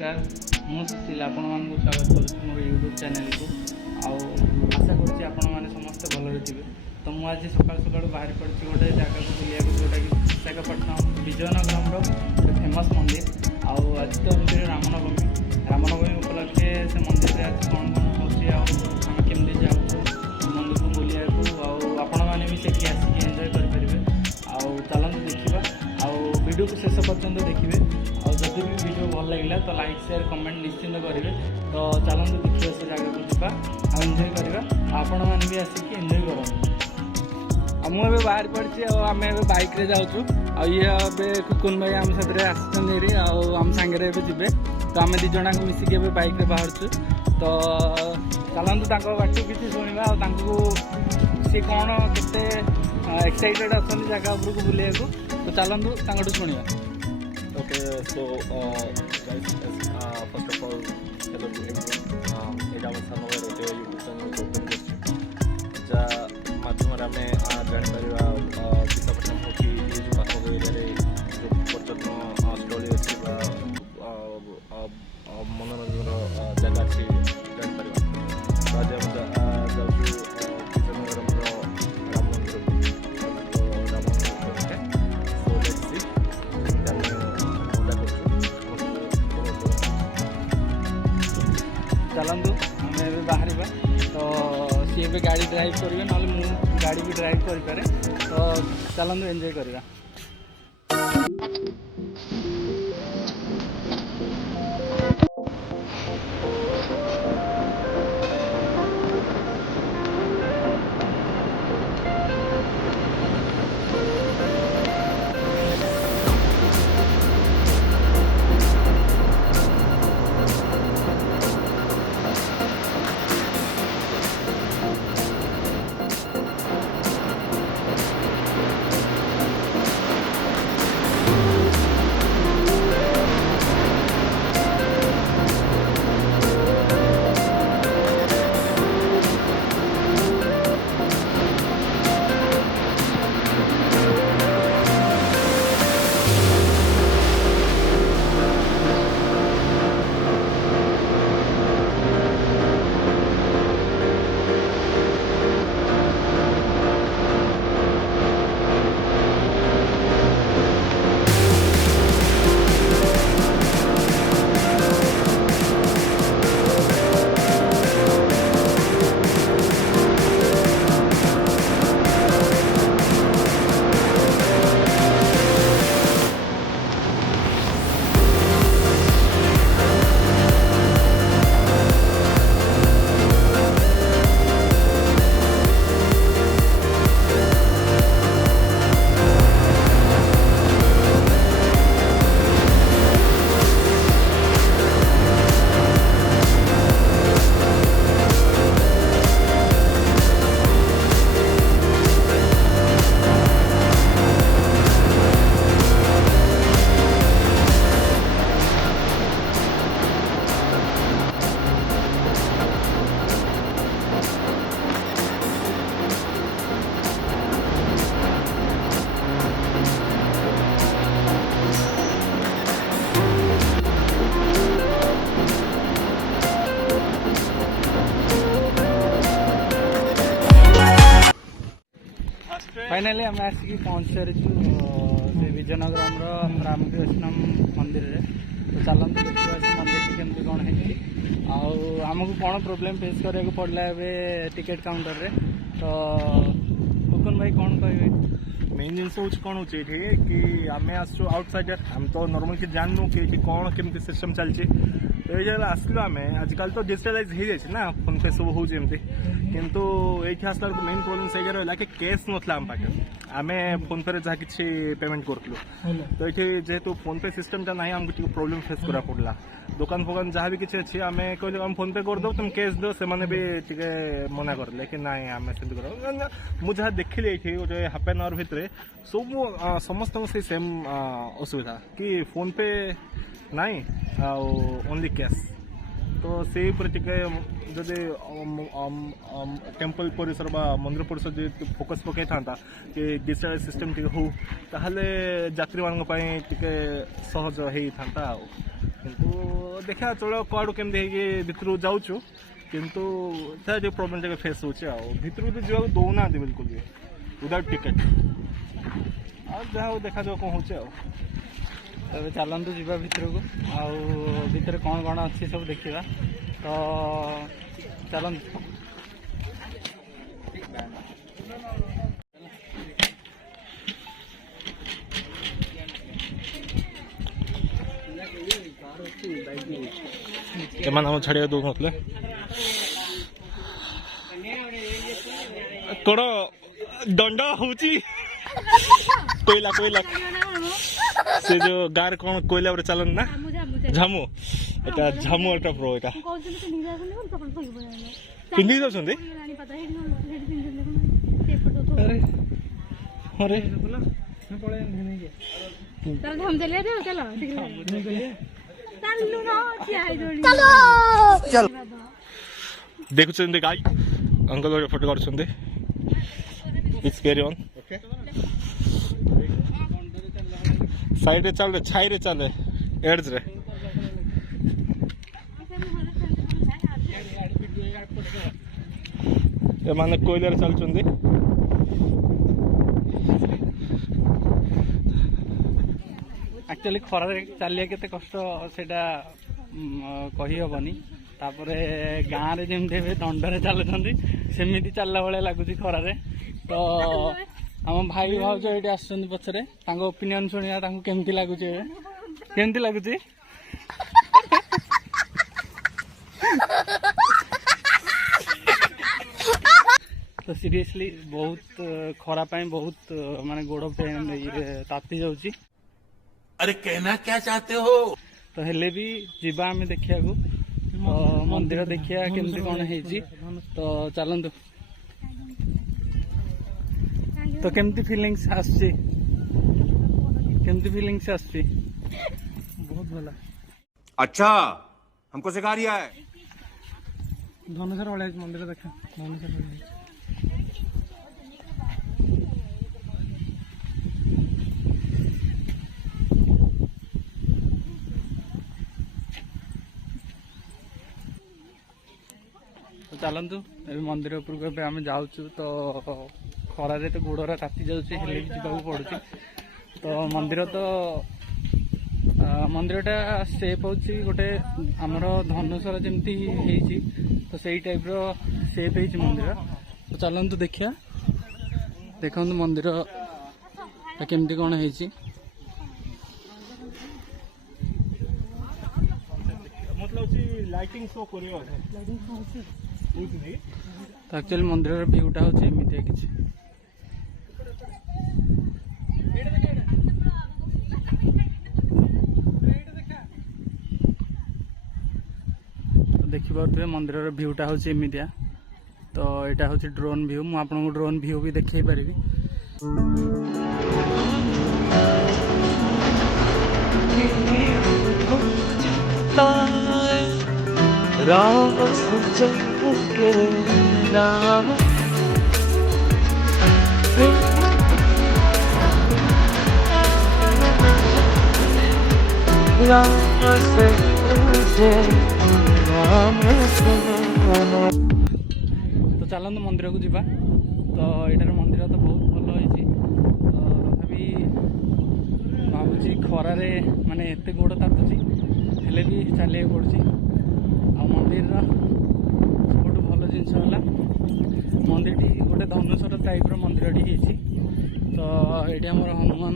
नमस्कार मु सुशील आपण मानक स्वागत करुँ मोर यूट्यूब चैनल को आशा करुँच आपण मैंने समस्ते भलरे थे। तो मुझे आज सकाल सकाल बाहर पड़ी गोटे जगह को बुलिया जोटा कि विशाखापट्टनम विजयनगरम गोटे फेमस मंदिर आज तो एमती रामनवमी उपलक्षे से मंदिर में आज कौन कौन होमें केमती जाऊँ मंदिर को बुलिया आपण मैंने भी सेठी आसिक एंजॉय करेंगे। चलते देखा वीडियो को शेष पर्यंत देखिए जदि भी वीडियो भल लगे तो लाइक शेयर कमेंट निश्चिंत करेंगे। तो चलते देखिए से जगह को जावा एंजॉय करवा आपण मैंने भी आसिक एंजॉय करूँ। मुझे बाहर पड़ी आम बाइक रे जाऊँ ये कुकुन भाई आम साथ आम सांगे जी तो आम दी जना मिसिक बाइक रे बाहर तो चलतु बाटू किसी शुणा सी कौन के एक्साइटेड अच्छा जगह उपरको बुलिया तो चलतु शुणा। Okay, so guys, first of all, hello to everyone. एटा हम सामने रोटे YouTube channel को ओपन करछि जा माध्यम रे हमें जान परिवा विशाखापट्टनम हो कि जो पाखो एरिया रे जो पर्यटन स्थली अछि बा मनोरंजन जगह अछि जान परिवा आज हम जाऊ विजयनगरम रो राम मंदिर तो राम मंदिर सो लेट्स सी चलतु आम बाहर तो सी ए गाड़ी ड्राइव करेंगे ना मु गाड़ी भी ड्राइव करें तो चलतु एंजॉय करवा। फाइनाली आम आसिक पहुँच सारीचु से विजयनगरम रामकृष्णम मंदिर रे। तो चलते देखा से मंदिर केमती कौन है आमको कौन प्रोब्लेम फेस कराया पड़ा ए टिकेट काउंटर रे। तो कुकुन भाई कौन कहे मेन जिन हूँ कौन हो कि आम आसु आउटसाइडर आम तो नॉर्मल कि जानू कि कौन केमती सिस्टम चलती तो ये आसलु आम आजकल तो डिजिटालाइज हो जाए ना फोन पे सब होमती किंतु ये आसला मेन प्रोब्लेम से रहा कि कैश नाला आम पाखे आम फोन पे जहाँ कि पेमेंट करूँ तो ये जेहेतु फोन पे सिस्टम टा ना आमको प्रोब्लेम फेस करा पड़ा दुकान फोकान जहाँ भी किसी अच्छी आम कहले आम फोन पे करदे तुम कैश दो से भी टे मना करले कि ना आम से मुझे जहाँ देखिली ये गोटे हाफ एन आवर भितर सब समस्त से सेम असुविधा कि फोन पे नाई ओनली कैश तो से जदि टेम्पल परिसर बा मंदिर परिसर जो फोकस पकई था कि डिजिटल सिस्टम टी हो ताहले यात्री मान सहज हो था। କିନ୍ତୁ ଦେଖିବା ଚଳ କୁଆଡ଼ୁ କେମିତି ହେଇକି ଭିତରକୁ ଯାଉଛୁ କିନ୍ତୁ ତାର ଟିକେ ପ୍ରୋବ୍ଲେମ୍ ଟିକେ ଫେସ୍ ହେଉଛି ଆଉ ଭିତରକୁ ତ ଯିବାକୁ ଦେଉନାହାନ୍ତି ବିଲକୁଲ ବି ୱିଦାଉଟ୍ ଟିକେଟ୍ ଆଉ ଯାହା ହଉ ଦେଖାଯାଉ କ'ଣ ହେଉଛି ଆଉ ଏବେ ଚାଲନ୍ତୁ ଯିବା ଭିତରକୁ ଆଉ ଭିତରେ କ'ଣ କ'ଣ ଅଛି ସବୁ ଦେଖିବା ତ ଚାଲନ୍ତୁ। ଏମାନେ ଆମ ଛାଡ଼ିବାକୁ ଦେଉନଥିଲେ କ'ଣ ଦଣ୍ଡ ହେଉଛି କୋଇଲା କୋଇଲା ସେ ଯୋଉ ଗାଁରେ କ'ଣ କୋଇଲା ଉପରେ ଚାଲନ୍ତି ନା ଝାମୁ ଏଟା ଝାମୁ ଏଟା ପ୍ରୋ ଏଟା ପିନ୍ଧିକି ଯାଉଛନ୍ତି ଆରେ ଦେଖୁଛନ୍ତି ଗାଈ ଅଙ୍କଲ ଫଟୋ କାଢୁଛନ୍ତି ଇଟ୍ସ କ୍ୟାରି ଅନ୍ ସାଇଡରେ ଚାଲେ ଛାଇରେ ଚାଲେ ଏଡ୍ଜରେ ଏମାନେ କୋଇଲାରେ ଚାଲୁଛନ୍ତି ଆକ୍ଚୁଆଲି ଖରାରେ ଚାଲିବା କେତେ କଷ୍ଟ ସେଇଟା କହିହେବନି ତାପରେ ଗାଁରେ ଯେମିତି ଏବେ ଦଣ୍ଡରେ ଚାଲୁଛନ୍ତି ସେମିତି ଚାଲିଲା ଭଳିଆ ଲାଗୁଛି ଖରାରେ ତ ଆମ ଭାଇ ଭାଉଜ ଏଇଠି ଆସୁଛନ୍ତି ପଛରେ ତାଙ୍କ ଓପିନିଅନ ଶୁଣିବା ତାଙ୍କୁ କେମିତି ଲାଗୁଛି ଏବେ କେମିତି ଲାଗୁଛି ତ ସିରିୟସଲି ବହୁତ ଖରା ପାଇଁ ବହୁତ ମାନେ ଗୋଡ଼ ପେନ୍ ତାତି ଯାଉଛି अरे कहना क्या चाहते हो ତ ହେଲେ ବି ଯିବା ଆମେ ଦେଖିବାକୁ ତ ମନ୍ଦିର ଦେଖିବା କେମିତି କ'ଣ ହେଇଛି ତ ଚାଲନ୍ତୁ। ତ କେମିତି ଫିଲିଙ୍ଗସ୍ ଆସୁଛି ବହୁତ ଭଲ अच्छा हमको सिखा रिया है ଧନୁଷର ଭଳିଆ ହେଇଛି ମନ୍ଦିର ଦେଖ ଧନୁଷର ଭଳିଆ ହେଇଛି ଚାଲନ୍ତୁ ଏବେ ମନ୍ଦିର ଉପରକୁ ଏବେ ଆମେ ଯାଉଛୁ ତ ଖରାରେ ତ ଗୋଡ଼ରା ତାତି ଯାଉଛି ହେଲେ ବି ଯିବାକୁ ପଡ଼ୁଛି ତ ମନ୍ଦିରଟା ସେପ୍ ହେଉଛି ଗୋଟେ ଆମର ଧନୁଷର ଯେମିତି ହେଇଛି ତ ସେଇ ଟାଇପ୍ର ସେପ୍ ହେଇଛି ମନ୍ଦିର ତ ଚାଲନ୍ତୁ ଦେଖିବା ଦେଖନ୍ତୁ ମନ୍ଦିରଟା କେମିତି କ'ଣ ହେଇଛି ଲାଇଟିଂ ଶୋ କରିବ ତ ଆକ୍ଚୁଆଲି ମନ୍ଦିରର ଭିୟୁଟା ହେଉଛି ଏମିତିଆ କିଛି ଦେଖିପାରୁଥିବେ ମନ୍ଦିରର ଭିୟୁଟା ହେଉଛି ଏମିତିଆ ତ ଏଇଟା ହେଉଛି ଡ୍ରୋନ୍ ଭିୟୁ ମୁଁ ଆପଣଙ୍କୁ ଡ୍ରୋନ୍ ଭିୟୁ ବି ଦେଖେଇ ପାରିବି ତ ଚାଲନ୍ତୁ ମନ୍ଦିରକୁ ଯିବା ତ ଏଇଟାର ମନ୍ଦିର ତ ବହୁତ ଭଲ ହେଇଛି ତଥାପି ଭାବୁଛି ଖରାରେ ମାନେ ଏତେ ଗୋଡ଼ ତାତୁଛି ହେଲେ ବି ଚାଲିବାକୁ ପଡ଼ୁଛି ଆଉ ମନ୍ଦିରର ସବୁଠୁ ଭଲ ଜିନିଷ ହେଲା ମନ୍ଦିରଟି ଗୋଟେ ଧନୁଷର ଟାଇପ୍ର ମନ୍ଦିରଟି ହେଇଛି ତ ଏଇଠି ଆମର ହନୁମାନ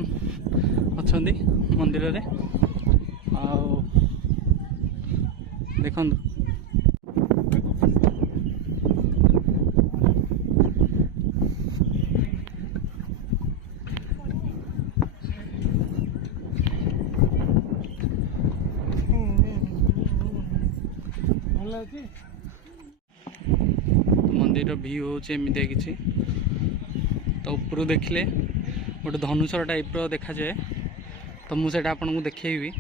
ଅଛନ୍ତି ମନ୍ଦିରରେ ଆଉ ଦେଖନ୍ତୁ ମନ୍ଦିରର ଭିୟୁ ହେଉଛି ଏମିତିଆ କିଛି ତ ଉପରୁ ଦେଖିଲେ ଗୋଟେ ଧନୁଷର ଟାଇପ୍ର ଦେଖାଯାଏ ତ ମୁଁ ସେଇଟା ଆପଣଙ୍କୁ ଦେଖେଇବି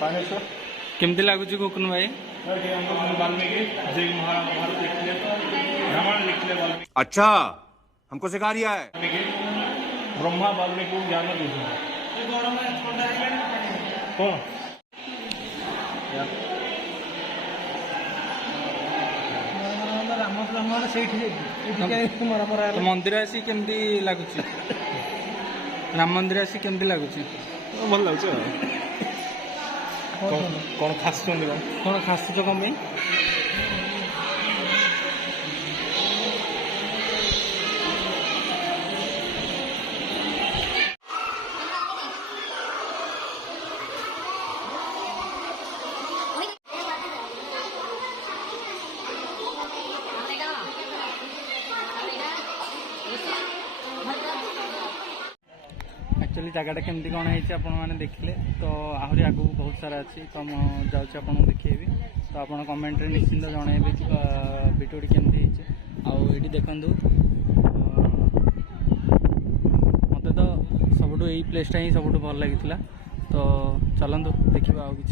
बाणेश्वर केमती लगुच कोकण भाई? वाल्मीकि जय महाभारत लिखले, रामायण लिखले वाल्मीकि, अच्छा हमको सिखा रिया है। ब्रह्मा वाल्मीकि ज्ञान दीजिए कौन तो मंदिर आसी केमती लगुच? राम मंदिर आसी केमती लगुच? भल लगुच कौन खास कौन खास तो कम भाई? एक्चुअली जगह केमती कौन है आपण मैंने देखिले तो आहरी आगू बहुत सारा अच्छी तो मुझे आपको देखी तो आप कमेंट निश्चिंत जनइबे कि भिडियोटी केमती आईटी देखूँ मत तो सबुठ यही प्लेसटा ही सबुठ भल लगी तो चलतु देखा आउ कि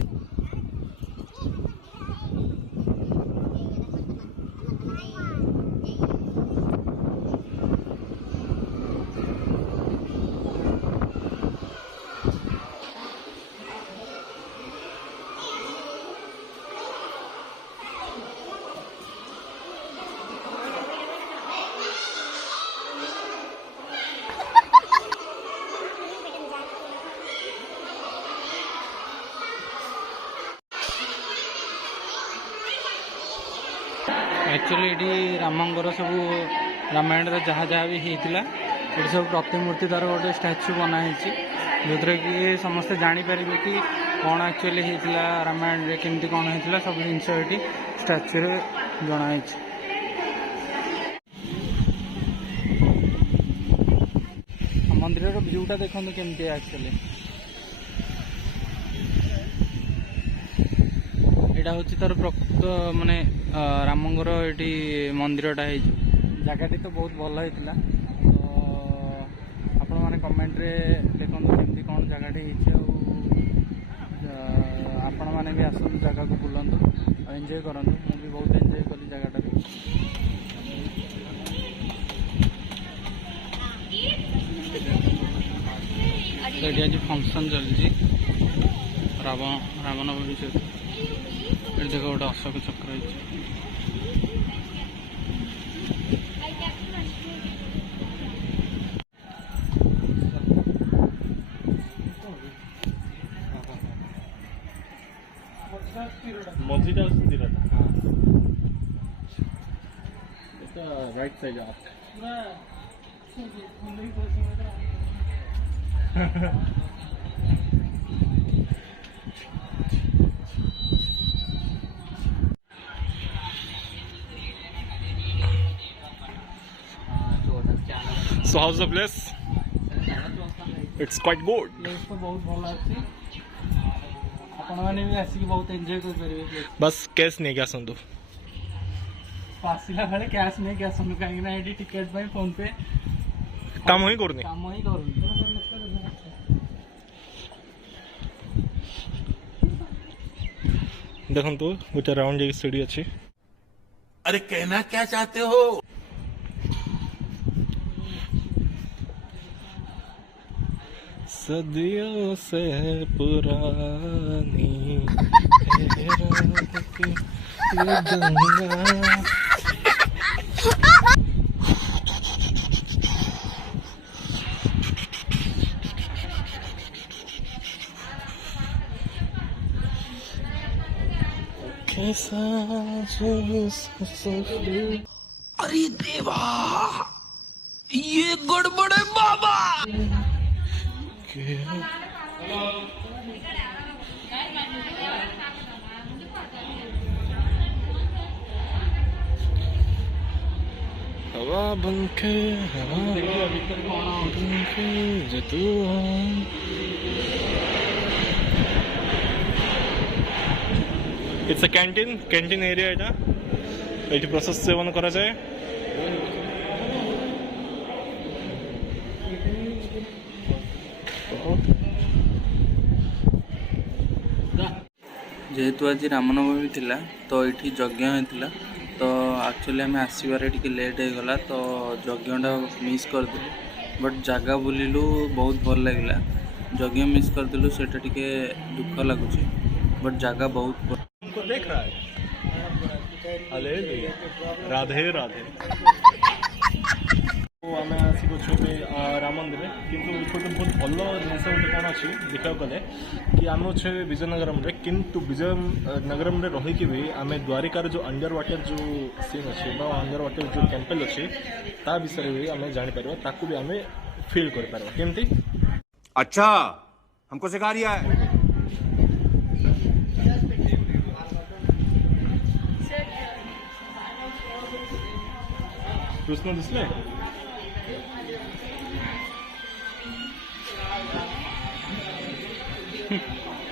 एक्चुअली ये रामंगर सब रामायण जहाँ जहाँ भी होता ये सब प्रतिमूर्ति तार गोटे स्टाच्यू बनाई जो कि समस्ते जापर कि कौन एक्चुअली होता रामायण रे केमती कौन होता सब जिनस ये स्टाच्यू रे जनाई। मंदिर व्यूटा देखो केमती एक्चुअली यहाँ हूँ तार प्रकृत माने रामंगर ये मंदिरटा जगह तो बहुत भल होता तो आपण मैंने कमेंट रे देखो केमती कौन जगह आपण मैंने भी आसतु जगह को बुलंतु और एंजॉय करूँ मुझे बहुत एंजॉय कली जगह भी तो ये आज फंक्शन चलती रावण सहित ये देखो गोटे Ashok Chakra Majitha right side So how's the place? It's quite good. Place तो बहुत भल अच्छी आपण मैंने भी आसिक बहुत एंजॉय कर पारे। बस कैश नहीं क्या सुन तू आसला बेले कैश नहीं क्या सुन कहीं टिकेट पाई फोन पे काम ही करनी काम ही करूँ देखो तू गोटे राउंड जाके सीढ़ी अच्छी अरे कहना क्या चाहते हो? सदियों से पुरानी है रात की ये गंगा। कैसा अरे देवा ये गड़बड़ है बाबा। हवा बनके जतू इट्स अ कैंटीन एरिया এটা এটি প্রসাদ সেবন করা যায় जेहेतु आज रामनवमी थिला तो ये यज्ञ होता तो एक्चुअली आम आसबार टे लेट हो गला तो यज्ञटा मिस करदेलु बट जगह बुलिलु बहुत भल लगे यज्ञ मिस करदेलु से दुख लगुच बट जगह बहुत तुमको देख रहा है हालेलुया राधे राधे आम आसिके राम मंदिर किंतु गोटे बहुत भल जिनस गोटे कौन अच्छी देखा गले कि आम अच्छे विजयनगरम किंतु विजयनगरम रहीकि भी आम द्वारिकार जो अंडर वाटर जो सीन अच्छे अंडर वाटर जो टेम्पल अच्छे ता विषय भी आम जापर ताकू भी आम फिल कर केमती। अच्छा हमको सिखा रिया है। कृष्ण दिसले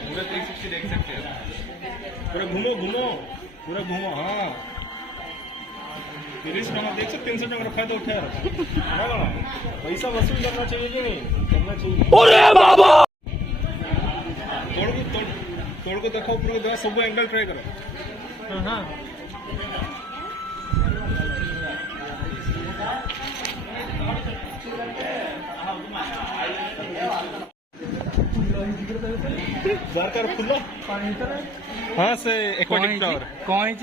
पूरा 360 देख सकते हैं पूरा घूमो घूमो पूरा घूमो। हाँ 30 टका देख सकते 300 टका फायदा उठाया ना ना पैसा वसूल करना चाहिए कि नहीं करना चाहिए। अरे बाबा तोड़ को देखो ऊपर को सब एंगल ट्राई करो। हाँ द्वारकार फुल हाँ से एक्वाटिक टावर कौन है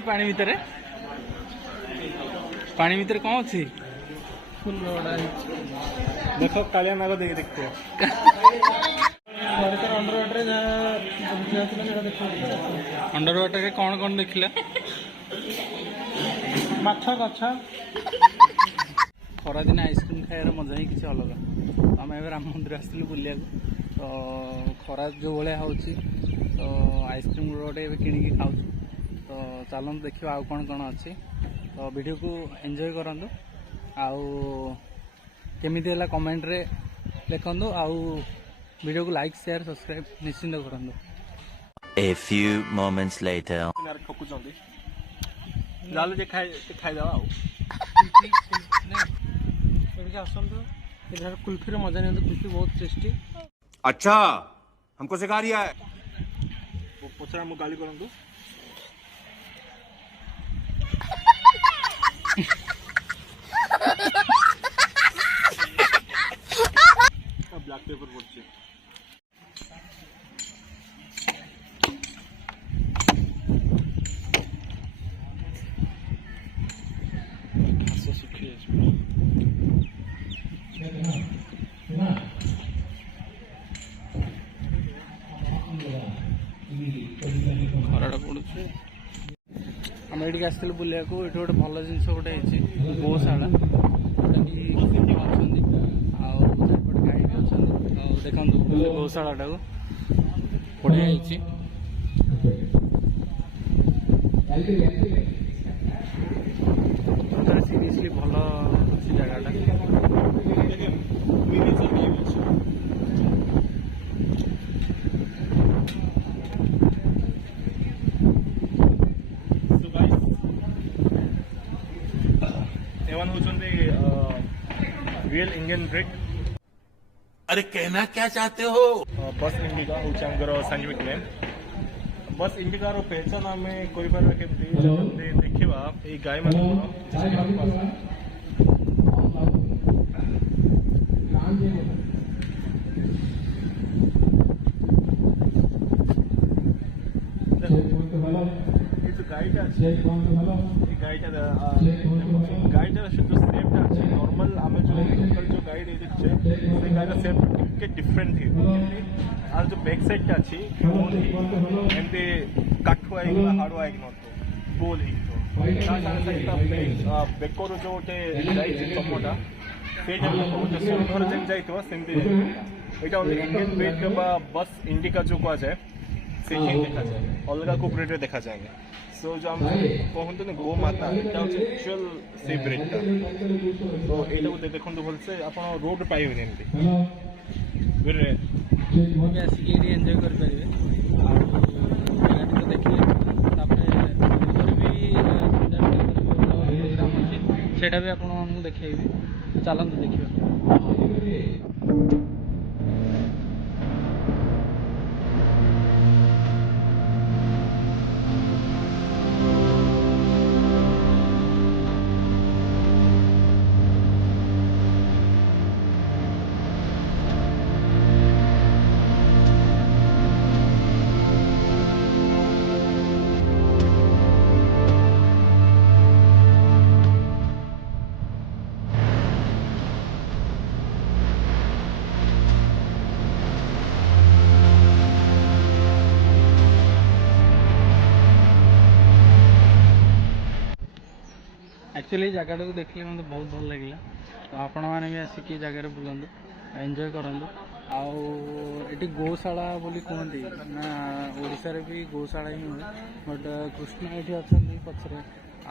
पानी भितर कौन अच्छी फुल देखो कालिया नाग देख देखते हो अंडर वाटर कौन कौन देखला माछ गछ खरा दिन आइसक्रीम खाइबार मजा ही किसी अलग आम ए राम मंदिर आसलु बुलिया तो खरा जो भाया हो तो आइसक्रीम गोटे किणिकी खाऊ तो चलते देखा आउ कौन कौन अच्छी तो वीडियो को एंजॉय करंतु आउ केमिति है कमेंट रे लिखंतु आउ वीडियो को लाइक शेयर सब्सक्राइब निश्चिंत करंतु। A few moments later. ठकुचंदी जाले जे खाई दवा आसतु इधर कुल्फी मजा नहीं कुल्फी बहुत टेस्टी। अच्छा हमको सिखा रिया है। पचरा मु गाली करंतु ब्लैक पेपर पड़ছে खराटा पड़ुছে आम ये आसलु बुलिया को ये गोटे भल जिन गोटे गौशाला जोटा कि अच्छा गाई भी अच्छा देखो गौशाला टाक बढ़िया सीरियसली भल अच्छी जगह रियल इंडियन ब्रेक। अरे कहना क्या चाहते हो। बस इंडिका हूँ साइंटिफिक नेम बस इंडिकार पहचान आम कर देखा ये गाय मान गाईटा गाईटार जो सेपटा अच्छे नॉर्मल आम जो लोकल जो गाई देखिए से गाईर सेप टिके डिफरेंट थी आर जो बैक साइडटा अच्छी एमती काठुआ हाड़ुआ गोल बेकर जो गोटे चमटा से गोटे सुंदर जेन जामती यहाँ इंडियन ब्रेड बस इंडिका जो कह जाए से देखा जाए अलग कोपरेट देखा जाएंगे सो जो आम कहते ना गोमाता यहाँ हूँ एक्चुअल से ब्रेडटा तो यहाँ देखो भलसे आप रोड पाइबे आसिक एंजॉय करेंगे तो देखिए भी आप देखी चलते देखिए। ଆକ୍ଚୁଆଲି ଏ ଜାଗାଟାକୁ ଦେଖିଲେ ମୋତେ ବହୁତ ଭଲ ଲାଗିଲା। ତ ଆପଣମାନେ ବି ଆସିକି ଏ ଜାଗାରେ ବୁଲନ୍ତୁ, ଏନ୍ଜୟ କରନ୍ତୁ। ଆଉ ଏଠି ଗୋଶାଳା ବୋଲି କୁହନ୍ତି ନା, ଓଡ଼ିଶାରେ ବି ଗୋଶାଳା ହିଁ ହୁଏ। ବଟ୍ କୃଷ୍ଣ ଏଠି ଅଛନ୍ତି ପଛରେ,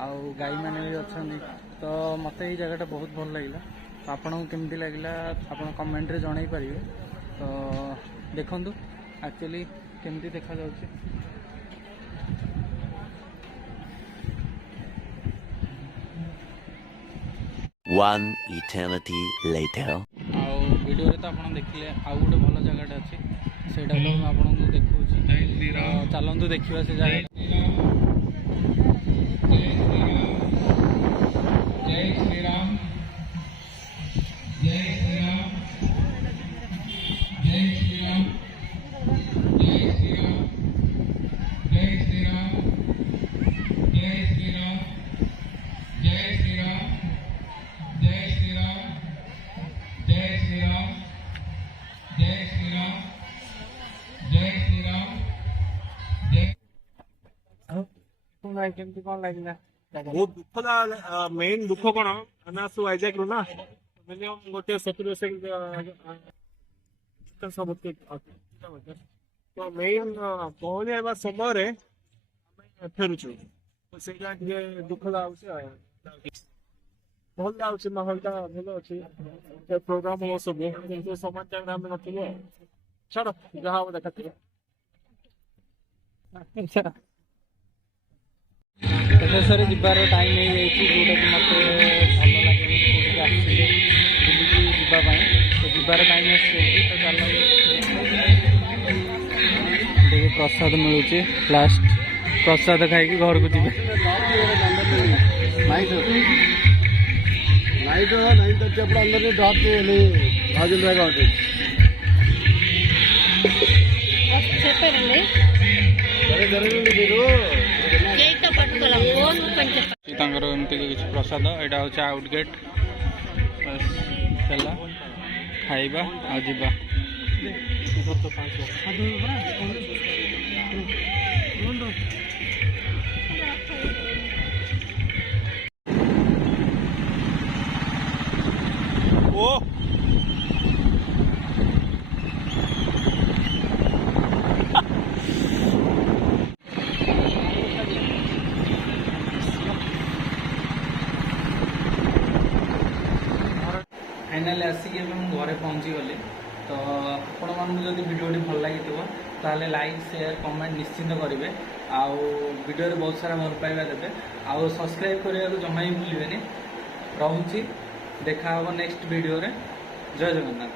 ଆଉ ଗାଈମାନେ ବି ଅଛନ୍ତି। ତ ମୋତେ ଏଇ ଜାଗାଟା ବହୁତ ଭଲ ଲାଗିଲା। ତ ଆପଣଙ୍କୁ କେମିତି ଲାଗିଲା ଆପଣ କମେଣ୍ଟରେ ଜଣାଇ ପାରିବେ। ତ ଦେଖନ୍ତୁ ଆକ୍ଚୁଆଲି କେମିତି ଦେଖାଯାଉଛି। One eternity later. ଆଉ ଭିଡ଼ିଓରେ ତ ଆପଣ ଦେଖିଲେ ଆଉ ଗୋଟେ ଭଲ ଜାଗାଟେ ଅଛି, ସେଇଟାକୁ ମୁଁ ଆପଣଙ୍କୁ ଦେଖାଉଛି। ତ ଚାଲନ୍ତୁ ଦେଖିବା ସେ ଜାଗା। କେମିତି କ'ଣ ଲାଗିଲା? ବହୁତ ଦୁଃଖ ମେନ୍ ଦୁଃଖ କଣ ଆମେ ଆସୁ ୱାଇଜାଗ୍ରୁ ନା, ମିନିମମ୍ ଗୋଟେ 70 ତ ମେନ୍ ପହଞ୍ଚି ହେବା ସମୟରେ ଆମେ ଫେରୁଛୁ, ସେଇଟା ଟିକେ ଦୁଃଖ ଲାଗୁଛି। ଆଉ ଭଲ ଲାଗୁଛି, ମାହୋଲଟା ଭଲ ଅଛି, ପ୍ରୋଗ୍ରାମ ହବ ସବୁ, କିନ୍ତୁ ସମାନ ଟାଇମ୍ରେ ଆମେ ନଥିବୁ। ଛାଡ଼, ଯାହା ହବ ଦେଖାଥିବ। ଶେଷରେ ଯିବାର ଟାଇମ୍ ହେଇଯାଇଛି, ଯେଉଁଟାକି ମୋତେ ଭଲ ଲାଗେନି କେଉଁଠିକି ଆସିଲେ ବୁଲିକି ଯିବା ପାଇଁ। ତ ଯିବାର ଟାଇମ୍ ଆସିଯାଇଛି। ତ ଚାଲ ଟିକେ ପ୍ରସାଦ ମିଳୁଛି, ଲାଷ୍ଟ ପ୍ରସାଦ ଖାଇକି ଘରକୁ ଯିବେ। ତାଙ୍କର ଏମିତି କିଛି ପ୍ରସାଦ, ଏଇଟା ହେଉଛି ଆଉଟ୍ ଗେଟ୍। ହେଲା, ଖାଇବା ଆଉ ଯିବା। ଓ ଫାଇନାଲି ଆସିକି ଏବେ ମୁଁ ଘରେ ପହଞ୍ଚିଗଲି। ତ ଆପଣମାନଙ୍କୁ ଯଦି ଭିଡ଼ିଓଟି ଭଲ ଲାଗିଥିବ ତାହେଲେ ଲାଇକ୍, ସେୟାର, କମେଣ୍ଟ ନିଶ୍ଚିନ୍ତ କରିବେ। ଆଉ ଭିଡ଼ିଓରେ ବହୁତ ସାରା ଭଲ ପାଇବା ଦେବେ। ଆଉ ସବସ୍କ୍ରାଇବ୍ କରିବାକୁ ଜମା ବି ଭୁଲିବେନି। ରହୁଛି, ଦେଖା ହେବ ନେକ୍ସଟ ଭିଡ଼ିଓରେ। ଜୟ ଜଗନ୍ନାଥ।